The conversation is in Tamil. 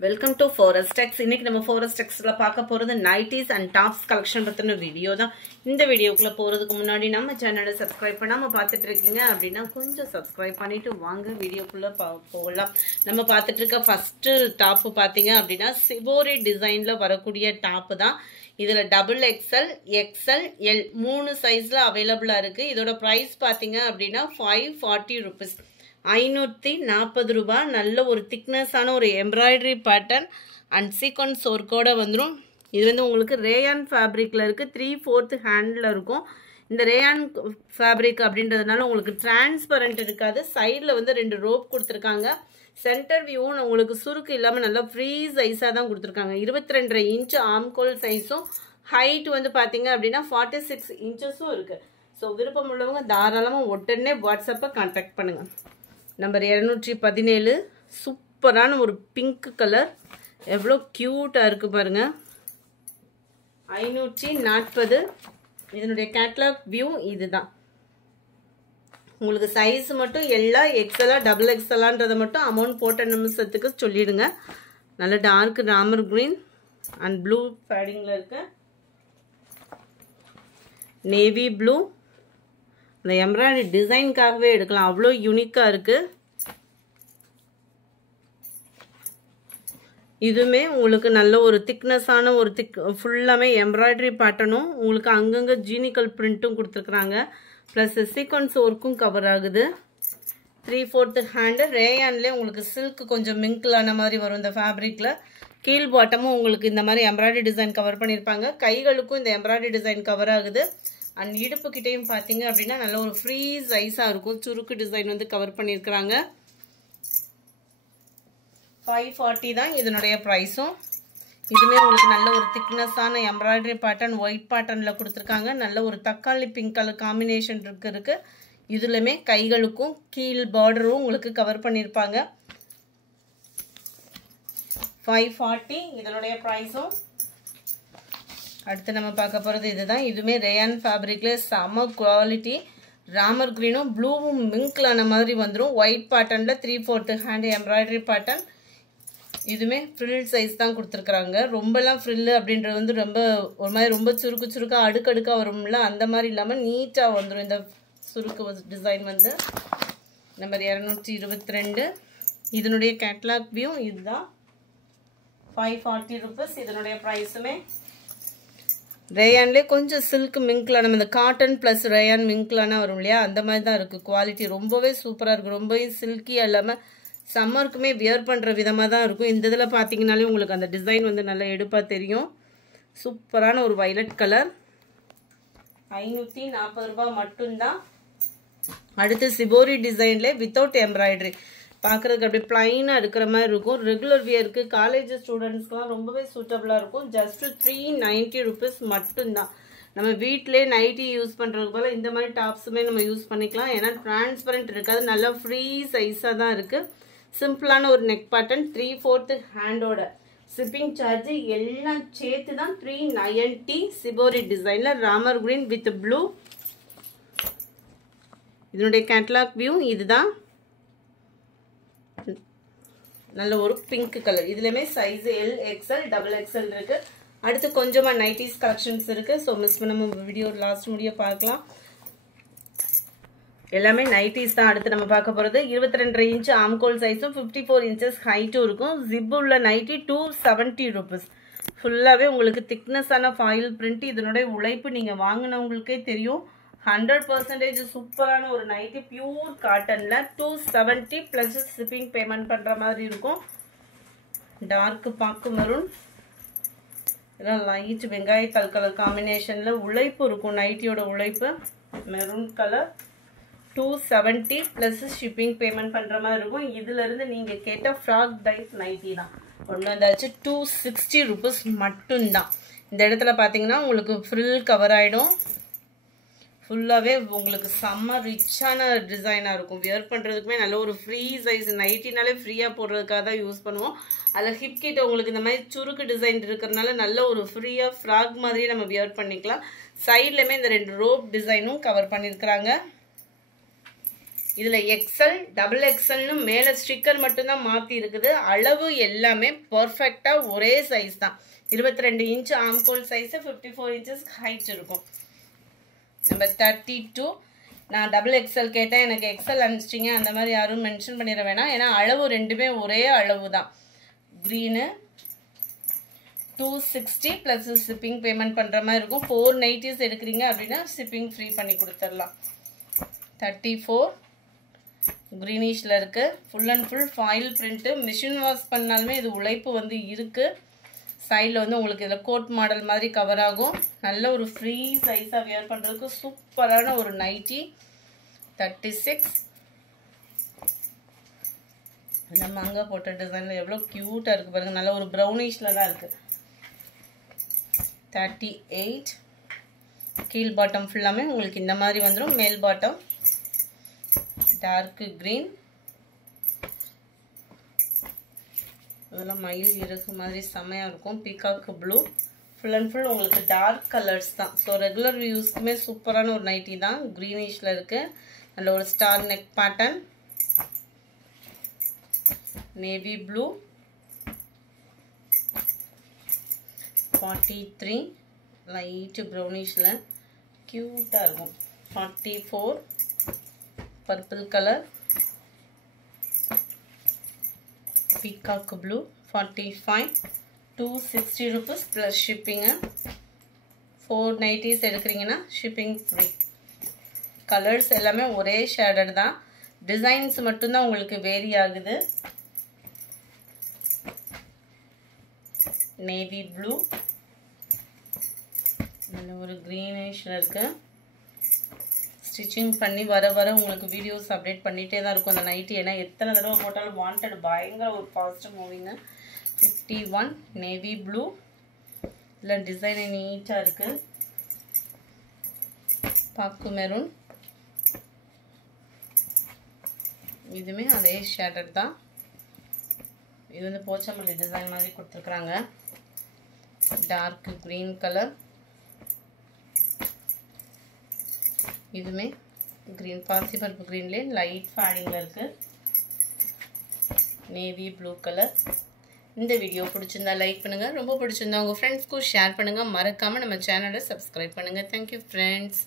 Welcome to Forex-Tex. இன்னைக்கு நம்ம Forex-Texல பார்க்க போறது nighties and tops collection பத்தின வீடியோ தான். இந்த வீடியோக்குள்ள போறதுக்கு முன்னாடி நம்ம சேனலை சப்ஸ்கிரைப் பண்ணாம பார்த்துட்டு இருக்கீங்க அப்படினா கொஞ்சம் சப்ஸ்கிரைப் பண்ணிட்டு வாங்க வீடியோக்குள்ள போகலாம். நம்ம பார்த்துட்டு இருக்க ஃபர்ஸ்ட் டாப் பாத்தீங்க அப்படினா சிபோரி டிசைன்ல வரக்கூடிய டாப் தான். இதுல XXL, XL, L மூணு சைஸ்ல அவேலபிளா இருக்கு. இதோட பிரைஸ் பாத்தீங்க அப்படினா 540 rupees. 540 ரூபாய். நல்ல ஒரு திக்னஸான ஒரு எம்ப்ராய்டரி பேட்டர்ன் அண்ட் சீக்வன்ஸ் ஒர்க்கோட வந்துடும். இது வந்து உங்களுக்கு ரேயான் ஃபேப்ரிக்ல இருக்கு. 3/4 ஹேண்ட்ல இருக்கும். இந்த ரேயான் ஃபேப்ரிக் அப்படின்றதுனால உங்களுக்கு டிரான்ஸ்பரண்ட் இருக்காது. சைடில் வந்து 2 ரோப் கொடுத்துருக்காங்க. சென்டர் வியூவும் உங்களுக்கு சுருக்கு இல்லாமல் நல்லா ஃப்ரீ சைஸாக தான் கொடுத்துருக்காங்க. 22.5 இன்ச் ஆம்கோல் சைஸும் ஹைட் வந்து பார்த்தீங்க அப்படின்னா 46 இன்ச்சஸும் இருக்கு. ஸோ விருப்பம் உள்ளவங்க தாராளமாக உடனே வாட்ஸ்அப்பை கான்டாக்ட் பண்ணுங்க. நம்பர் 217 சூப்பரான ஒரு பிங்க் கலர், எவ்வளோ க்யூட்டாக இருக்குது பாருங்கள். 540. இதனுடைய கேட்லாக் வியூ இதுதான். உங்களுக்கு சைஸ் மட்டும் எல்லா எக்ஸலா டபுள் எக்ஸலான்றதை மட்டும் அமௌண்ட் போட்ட நிமிஷத்துக்கு சொல்லிடுங்க. நல்ல dark Ramar green and blue பேடிங்கில் இருக்கு. Navy blue. இந்த எம்ப்ராய்டரி டிசைனுக்காகவே எடுக்கலாம், அவ்வளோ யூனிக்காக இருக்கு. இதுவுமே உங்களுக்கு நல்ல ஒரு திக்னஸான ஒரு ஃபுல்லாமே எம்ப்ராய்டரி பேட்டர்னும் உங்களுக்கு அங்கங்கே ஜீனிக்கல் பிரிண்ட்டும் கொடுத்துருக்குறாங்க. ப்ளஸ் சீக்வன்ஸ் ஒர்க்கும் கவர் ஆகுது. 3/4 ஹேண்டு. ரேயான்லேயே உங்களுக்கு சில்க் கொஞ்சம் மிங்கிளான மாதிரி வரும் இந்த ஃபேப்ரிக்கில். கீழ் பாட்டமும் உங்களுக்கு இந்த மாதிரி எம்ப்ராய்டரி டிசைன் கவர் பண்ணியிருப்பாங்க. கைகளுக்கும் இந்த எம்ப்ராய்டரி டிசைன் கவர் ஆகுது. அண்ட் இடுப்பு கிட்டையும் பார்த்தீங்க அப்படின்னா நல்ல ஒரு ஃப்ரீ சைஸாக இருக்கும். சுருக்கு டிசைன் வந்து கவர் பண்ணியிருக்கிறாங்க. 540 தான் இதனுடைய ப்ரைஸும். இதுவே உங்களுக்கு நல்ல ஒரு திக்னஸான எம்ப்ராய்டரி பேட்டர்ன் ஒயிட் பேட்டர்னில் கொடுத்துருக்காங்க. நல்ல ஒரு தக்காளி பிங்க் கலர் காம்பினேஷன் இருக்கு. இதுலையுமே கைகளுக்கும் கீழ் பார்டரும் உங்களுக்கு கவர் பண்ணியிருப்பாங்க. 540 இதனுடைய ப்ரைஸும். அடுத்து நம்ம பார்க்க போகிறது இதுதான். இதுவுமே ரேயான் ஃபேப்ரிக்ல செம குவாலிட்டி. ராமர் கிரீனும் ப்ளூவும் மிங்க்லான மாதிரி வந்துடும். ஒயிட் பேட்டர்னில் 3/4 ஹேண்ட் எம்ப்ராய்டரி பேட்டர்ன். இதுவுமே ஃப்ரில் சைஸ் தான் கொடுத்துருக்குறாங்க. ரொம்பலாம் ஃப்ரில்லு அப்படின்றது வந்து ரொம்ப ஒரு மாதிரி ரொம்ப சுருக்காக அடுக்கடுக்காக வரும்ல, அந்த மாதிரி இல்லாமல் நீட்டாக வந்துடும் இந்த சுருக்கு டிசைன் வந்து. நம்பர் 222. இதனுடைய கேட்லாக் வியூ இதுதான். 540 rupees இதனுடைய ப்ரைஸுமே. ரேயான்லேயே கொஞ்சம் சில்க் மிங்க்லான இந்த காட்டன் ப்ளஸ் ரேயான் மிங்க்லான வரும் இல்லையா, அந்த மாதிரி தான் இருக்குது. குவாலிட்டி ரொம்பவே சூப்பராக இருக்குது. ரொம்பவே சில்கியாக இல்லாமல் சம்மருக்குமே வியர் பண்ணுற விதமாக தான் இருக்கும். இந்த இதில் பார்த்தீங்கன்னாலே உங்களுக்கு அந்த டிசைன் வந்து நல்லா எடுப்பாக தெரியும். சூப்பரான ஒரு வைலட் கலர். 540 ரூபாய் மட்டும்தான். அடுத்து சிபோரி டிசைன்லேயே வித்தவுட் எம்ப்ராய்டரி, பார்க்குறதுக்கு அப்படியே பிளைனாக இருக்கிற மாதிரி இருக்கும். ரெகுலர் வியருக்கு காலேஜ் ஸ்டூடெண்ட்ஸ்க்குலாம் ரொம்பவே சூட்டபுளாக இருக்கும். ஜஸ்ட் 390 rupees மட்டும்தான். நம்ம வீட்டிலே நைட்டி யூஸ் பண்ணுறதுக்கு போல் இந்த மாதிரி டாப்ஸுமே நம்ம யூஸ் பண்ணிக்கலாம். ஏன்னா டிரான்ஸ்பரண்ட் இருக்காது, நல்லா ஃப்ரீ சைஸாக தான் இருக்குது. சிம்பிளான ஒரு நெக் பேட்டர்ன். 3/4 ஹேண்டோட ஷிப்பிங் சார்ஜ் எல்லாம் சேர்த்து தான் 390. சிபோரி டிசைனில் ராமர் கிரீன் வித் ப்ளூ. இதனுடைய கேட்லாக் வியூ இதுதான். நல்ல ஒரு பிங்க் கலர். இதுலயுமே சைஸ் L, XL, XXL இருக்கு. அடுத்து கொஞ்சமா நைட்டிஸ் கலெக்ஷன்ஸ் இருக்கு. ஸோ மிஸ் பண்ணாம வீடியோ லாஸ்ட் முடிய பார்க்கலாம். எல்லாமே நைட்டிஸ் தான். அடுத்து நம்ம பார்க்க போறது 22.5 இன்ச் ஆம்கோல் சைஸும் 54 inches ஹைட்டும் இருக்கும். ஜிப் உள்ள நைட்டி 270 rupees. ஃபுல்லாவே உங்களுக்கு திக்னஸான ஃபாயில் பிரிண்ட். இதனுடைய உழைப்பு நீங்க வாங்கினவங்களுக்கே தெரியும். 100% சூப்பரான ஒரு நைட்டி. பியூர் காட்டன்ல 270 பிளஸ் ஷிப்பிங் பேமெண்ட் பண்ற மாதிரி இருக்கும். டார்க் பாக்கு மெரூன், லைட் வெங்காய கலர் காம்பினேஷன்ல உழைப்பு இருக்கும். நைட்டியோட உழைப்பு. Maroon colour 270 plus shipping payment பண்ற மாதிரி இருக்கும். இதுல இருந்து நீங்க கேட்ட ஃப்ராக் டைப் நைட்டி தான் ஒன்று வந்தாச்சு. 260 rupees மட்டும்தான். இந்த இடத்துல பாத்தீங்கன்னா உங்களுக்கு ஃப்ரில் கவர் ஆயிடும். ஃபுல்லாகவே உங்களுக்கு செம்ம ரிச்சான டிசைனாக இருக்கும். வியர் பண்ணுறதுக்குமே நல்ல ஒரு ஃப்ரீ சைஸ். நைட்டினாலே ஃப்ரீயாக போடுறதுக்காக தான் யூஸ் பண்ணுவோம். அதில் ஹிப் கிட்ட உங்களுக்கு இந்த மாதிரி சுருக்கு டிசைன் இருக்கிறதுனால நல்ல ஒரு ஃப்ரீயாக ஃப்ராக் மாதிரியே நம்ம வியர் பண்ணிக்கலாம். சைட்லையுமே இந்த 2 ரோப் டிசைனும் கவர் பண்ணியிருக்கிறாங்க. இதுல எக்ஸ்எல் டபுள் எக்ஸ்எல்னு மேல ஸ்டிக்கர் மட்டும் தான் மாத்தி இருக்குது. அளவு எல்லாமே பெர்ஃபெக்ட்டா ஒரே சைஸ் தான். 22 இன்ச் ஆம்கோல் சைஸ், 54 இன்ச்சஸ் ஹைட் இருக்கும். நம்பர் 32. நான் டபுள் எக்ஸ்எல் கேட்டேன், எனக்கு எக்ஸ்எல் அனுப்பிச்சிட்டிங்க அந்த மாதிரி யாரும் மென்ஷன் பண்ணிட வேணாம். ஏன்னா அளவு ரெண்டுமே ஒரே அளவு தான். க்ரீனு 260 ப்ளஸ் ஷிப்பிங் பேமெண்ட் பண்ணுற மாதிரி இருக்கும். 4 நைட்டிஸ் எடுக்கிறீங்க அப்படின்னா ஷிப்பிங் ஃப்ரீ பண்ணி கொடுத்துடலாம். 34 க்ரீனிஷில் இருக்குது. Full and full foil print. Machine wash பண்ணாலுமே இது உழைப்பு வந்து இருக்குது. சைடில் வந்து உங்களுக்கு இதில் கோட் மாடல் மாதிரி கவர் ஆகும். நல்ல ஒரு ஃப்ரீ சைஸாக வியர் பண்ணுறதுக்கு சூப்பரான ஒரு நைட்டி. 36 இந்த மங்கா போட்ட டிசைனில் எவ்வளோ க்யூட்டாக இருக்குது பாருங்கள். நல்ல ஒரு ப்ரௌனிஷில் தான் இருக்குது. 38 கீழ் பாட்டம் ஃபுல்லாமே உங்களுக்கு இந்த மாதிரி வந்துடும். மேல் பாட்டம் டார்க் க்ரீன். அதெல்லாம் மயில் இறகு மாதிரி செமையாக இருக்கும். Peacock blue. Full and full உங்களுக்கு டார்க் கலர்ஸ் தான். ஸோ ரெகுலர் யூஸ்க்குமே சூப்பரான ஒரு நைட்டி தான். க்ரீனிஷில் இருக்குது. நல்ல ஒரு star neck pattern. Navy blue. 43 light ப்ரௌனிஷில் க்யூட்டாக இருக்கும். 44 purple colour. Peacock blue. 45 260 rupees plus shipping. 4 nighties எடுக்கிறீங்கன்னா ஷிப்பிங் ஃப்ரீ. கலர்ஸ் எல்லாமே ஒரே ஷேடட் தான். டிசைன்ஸ் மட்டும்தான் உங்களுக்கு வேரி ஆகுது. Navy blue. நல்ல ஒரு க்ரீனிஷில் இருக்குது. ஸ்டிச்சிங் பண்ணி வர உங்களுக்கு வீடியோஸ் அப்டேட் பண்ணிகிட்டே தான் இருக்கும் அந்த நைட்டி. ஏன்னா எத்தனை தடவை போட்டாலும் வாண்டட் பயங்கர ஒரு பாசிட்டிவ் மூவிங்க. 51 navy blue. இல்லை டிசைன் நீட்டாக இருக்குது. பாக்கு மெரூன். இதுவுமே அதே ஷேடட் தான். இது வந்து போச்சமல்லி டிசைன் மாதிரி கொடுத்துருக்குறாங்க. Dark green colour. இதுவுமே க்ரீன் பாசிப்பருப்பு க்ரீன்லேயே லைட் ஃபேடிங்கில் இருக்குது. Navy blue colour. இந்த வீடியோ பிடிச்சிருந்தா லைக் பண்ணுங்கள். ரொம்ப பிடிச்சிருந்தா உங்கள் ஃப்ரெண்ட்ஸ்க்கும் ஷேர் பண்ணுங்கள். மறக்காமல் நம்ம சேனலை சப்ஸ்கிரைப் பண்ணுங்கள். Thank you friends.